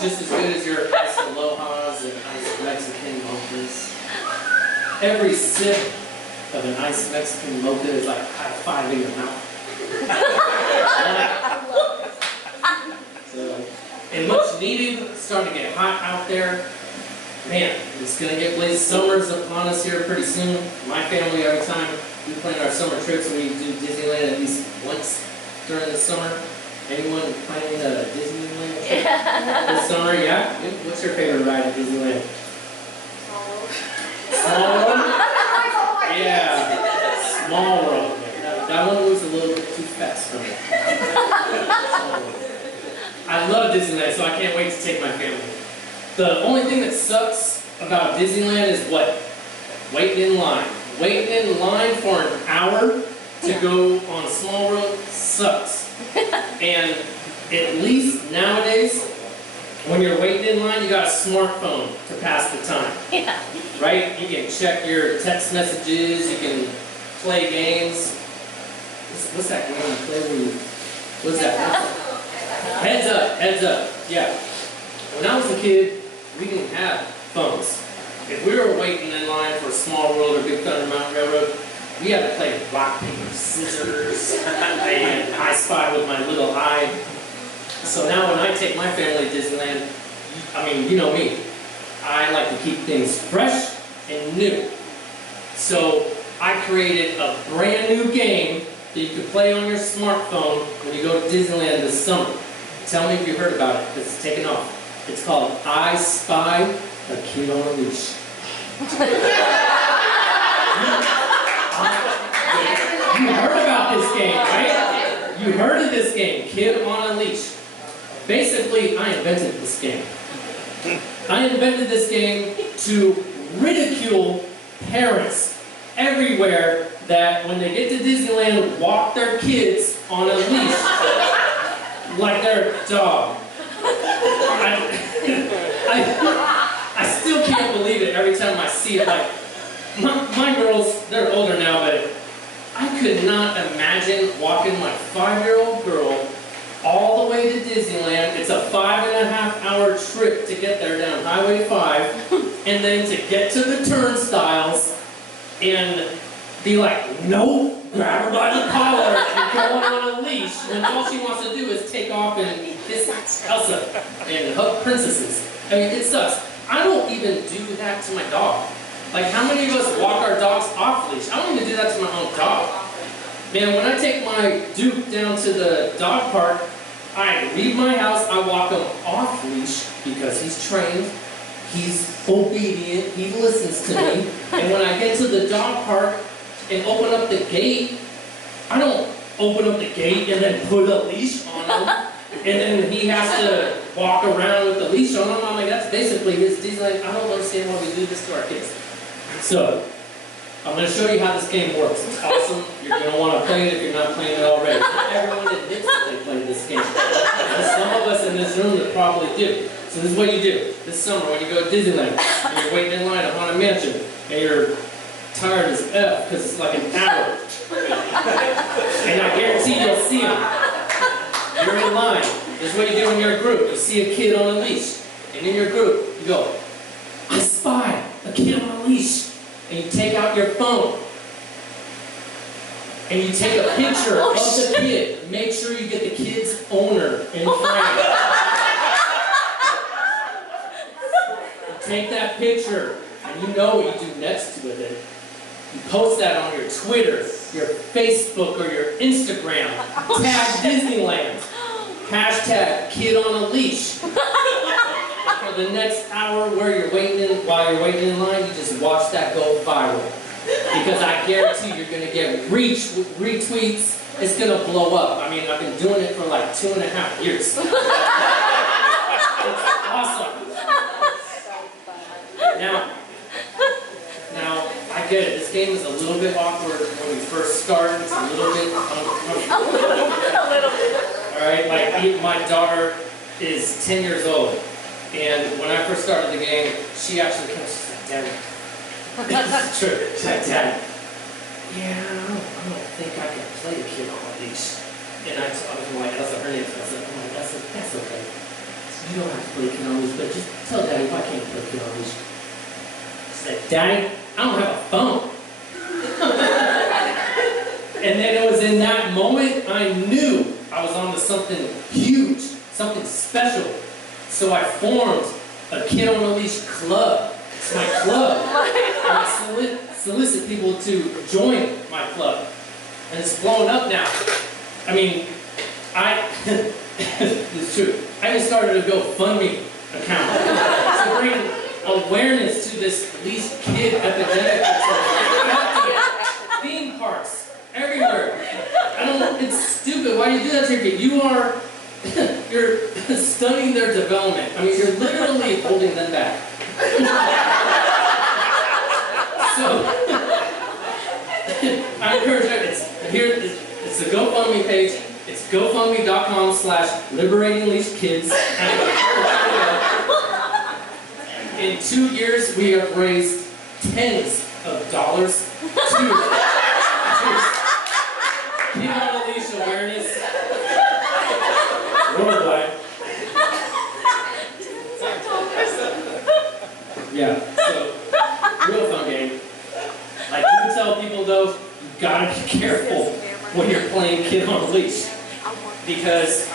Just as good as your ice Aloha's and ice Mexican mochas. Every sip of an ice Mexican mocha is like high-fiving your mouth. So, and much needed. It's starting to get hot out there. Man, it's going to get late. Summer's upon us here pretty soon. My family, every time we plan our summer trips, we do Disneyland at least once during the summer. Anyone planning a Disneyland trip this summer? Yeah? What's your favorite ride at Disneyland? Small World? Yeah. Small World. That one was a little bit too fast for me. I love Disneyland, so I can't wait to take my family. The only thing that sucks about Disneyland is what? Waiting in line. Waiting in line for an hour to go on Small World sucks. And at least nowadays, when you're waiting in line, you got a smartphone to pass the time. Yeah. Right? You can check your text messages, you can play games. What's that game you play when you... What's that? Heads up, heads up. Yeah. When I was a kid, we didn't have phones. If we were waiting in line for Small World or Big Thunder Mountain Railroad, we had to play rock, paper, scissors, and I Spy with my little eye. So now when I take my family to Disneyland, I mean, you know me, I like to keep things fresh and new. So I created a brand new game that you can play on your smartphone when you go to Disneyland this summer. Tell me if you heard about it, because it's taken off. It's called I Spy a Kid on a Leash. You heard about this game, right? You heard of this game, Kid on a Leash. Basically, I invented this game. I invented this game to ridicule parents everywhere that when they get to Disneyland, walk their kids on a leash like they're a dog. I still can't believe it every time I see it. Like, my girls, they're older now, but I could not imagine walking my 5-year-old girl all the way to Disneyland. It's a 5.5-hour trip to get there down Highway 5, and then to get to the turnstiles and be like, nope, grab her by the collar and go on a leash when all she wants to do is take off and kiss Elsa and hug princesses. I mean, it sucks. I don't even do that to my dog. Like, how many of us walk our dogs off leash? I don't even do that to my own dog. Man, when I take my Duke down to the dog park, I leave my house, I walk him off leash because he's trained, he's obedient, he listens to me, and when I get to the dog park and open up the gate, I don't open up the gate and then put a leash on him, and then he has to walk around with the leash on him. I'm like, that's basically his Disneyland. I don't understand why we do this to our kids. So, I'm going to show you how this game works. It's awesome. You're going to want to play it if you're not playing it already. Everyone admits that they play this game. And some of us in this room that probably do. So this is what you do. This summer when you go to Disneyland, and you're waiting in line at Haunted Mansion, and you're tired as F because it's like an hour. And I guarantee you'll see them. You're in line. This is what you do in your group. You see a kid on a leash. And in your group, you go, I spy a kid on a leash. And you take out your phone. And you take a picture of the kid. Make sure you get the kid's owner in frame. Take that picture, and you know what you do next with it. You post that on your Twitter, your Facebook, or your Instagram. Tag Disneyland. Hashtag kid on a leash. For the next hour while you're waiting in line, you just watch that go viral. Because I guarantee you're going to get retweets. It's going to blow up. I mean, I've been doing it for like 2.5 years. It's awesome. Now, I get it. This game is a little bit awkward when you first start. It's a little bit uncomfortable. A little bit. Alright, like my daughter is 10 years old. And when I first started the game, she actually comes, she's like, Daddy. This is true. She's like, Daddy, yeah, I don't think I can play a kid on a leash. And I was like, that's her name. I was like, oh, that's okay. you don't have to play kid on leash, but just tell Daddy why can't you play kid on leash. She said, Daddy, I don't have a phone. And then it was in that moment I knew I was on to something huge, something special. So I formed a Kid on a Leash club. It's my club. And I solicit people to join my club. And it's blown up now. I mean, it's true. I even started a GoFundMe account to bring awareness to this leash kid epidemic. Theme parks everywhere. I don't know, it's stupid. Why do you do that to your kid? You're stunning their development. I mean, you're literally holding them back. So, I encourage you, it's the GoFundMe page. It's gofundme.com/liberatingleashkids. In 2 years, we have raised tens of dollars to Kid on a Leash awareness worldwide. Yeah, so real fun game. Like you can tell people though, you gotta be careful when you're playing Kid on a Leash. Because,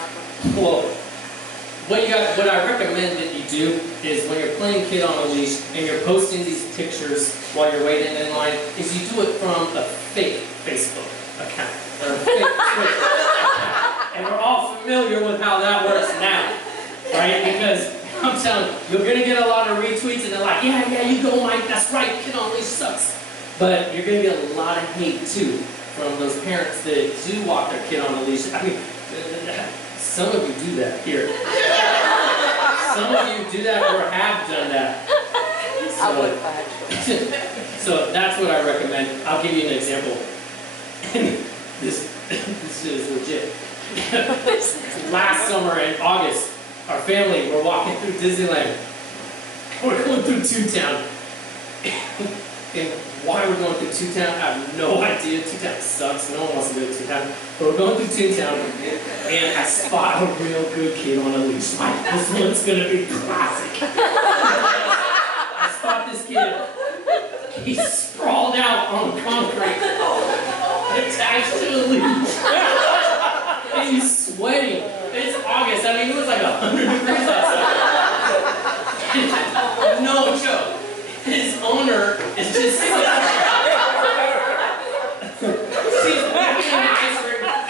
well, what I recommend that you do is when you're playing Kid on a Leash and you're posting these pictures while you're waiting in line, is you do it from a fake Facebook account or a fake Twitter account. And we're all familiar with how that works now, right? Because I'm telling you, you're going to get a lot of retweets and they're like, yeah, you go, Mike, that's right, Kid on a Leash sucks. But you're going to get a lot of hate too from those parents that do walk their kid on a leash. I mean, some of you do that here. Some of you do that or have done that. So that's what I recommend. I'll give you an example. This is legit. Last summer in August, our family were walking through Disneyland. We're going through Toontown. And why we're going through Toontown, I have no idea. Toontown sucks. No one wants to go to Toontown. But we're going through Toontown, and I spot a real good kid on a leash. Like, this one's going to be classic. I spot this kid. He's sprawled out on concrete, attached to a leash. And he's sweating. It's August. I mean, it was like 100 degrees outside. No joke. His owner is just sitting there. She's walking in the ice cream bowl,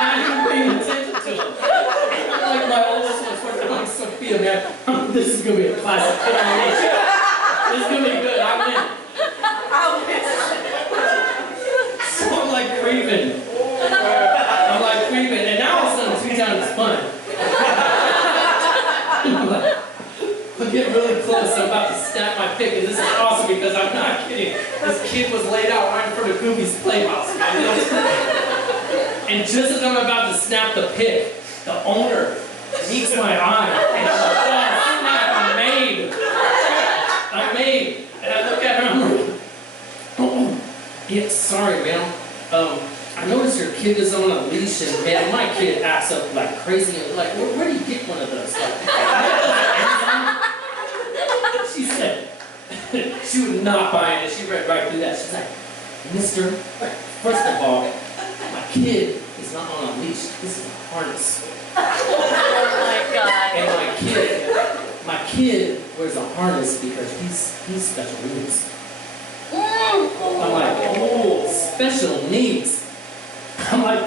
not even paying attention to him. Like my oldest one's first, I'm like, Sophia, man, this is going to be a classic. This is going to be good. I win. So I'm like creeping. And now all of a sudden, Toontown is fun. I'm getting really close. I'm about to snap my pic, and this is awesome because I'm not kidding. This kid was laid out right in front of Goofy's playhouse. And just as I'm about to snap the pic, the owner meets my eye, and I'm like, oh, snap, I'm made. And I look at her, and I'm like, oh, yeah, sorry, ma'am. I noticed your kid is on a leash, and man, my kid acts up like crazy. And like, where do you get one of those? Like, she said, she would not buy it, and she read right through that. She's like, Mister, first of all, my kid is not on a leash. This is a harness. Oh my God. And my kid wears a harness because he's special needs. I'm like, oh, special needs. I'm like,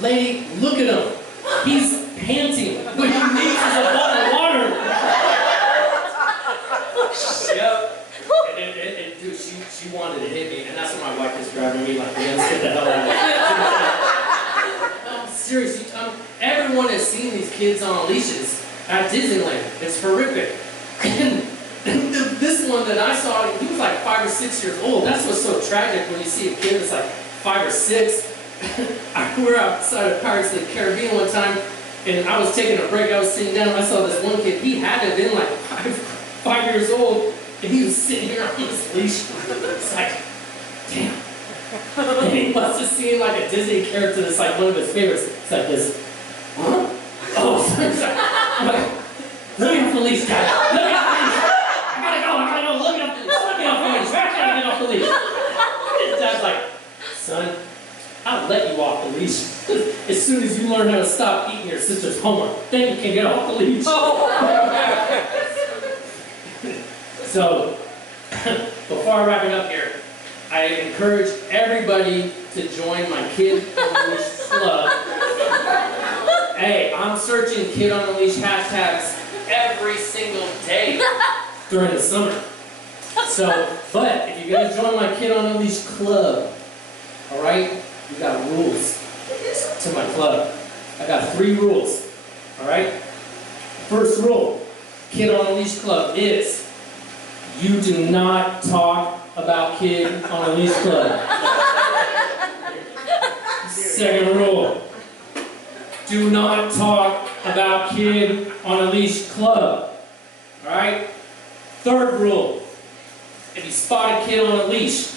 lady, look at him. He's panting. What he needs is a bottle of water. Yep. And dude, she wanted to hit me, and that's when my wife is driving me like, man, let's get the hell out of here. I'm serious. Everyone has seen these kids on leashes at Disneyland. It's horrific. And this one that I saw, he was like 5 or 6 years old. That's what's so tragic when you see a kid that's like 5 or 6. We were outside of Pirates of the Caribbean one time, and I was taking a break. I was sitting down, and I saw this one kid. He had to have been like 5 years old, and he was sitting here on this leash. It's like, damn. And he must have seen like a Disney character that's like one of his favorites. It's like this. Huh? Oh, it's like, Let me off the leash, guys. Let me off the leash. I gotta go. Let me off the leash. Let me off the leash. I can't get off the leash. His dad's like, son, I'll let you off the leash as soon as you learn how to stop eating your sister's homework. Then you can get off the leash. So, before I wrap it up here, I encourage everybody to join my Kid on the Leash club. Hey, I'm searching Kid on the Leash hashtags every single day during the summer. So, but if you're gonna join my Kid on the Leash club, all right, you got rules to my club. I got 3 rules, all right? First rule, Kid on the Leash club is you do not talk about Kid on the Leash club. Second rule, do not talk about Kid on a Leash club. Alright? Third rule, if you spot a kid on a leash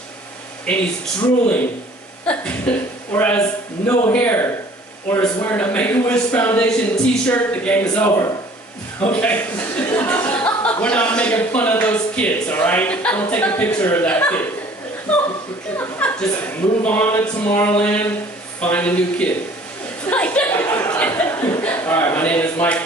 and he's drooling, or has no hair, or is wearing a Make-A-Wish Foundation t-shirt, the game is over. Okay? We're not making fun of those kids, alright? Don't take a picture of that kid. Just move on to Tomorrowland, find a new kid. Alright, my name is Mike.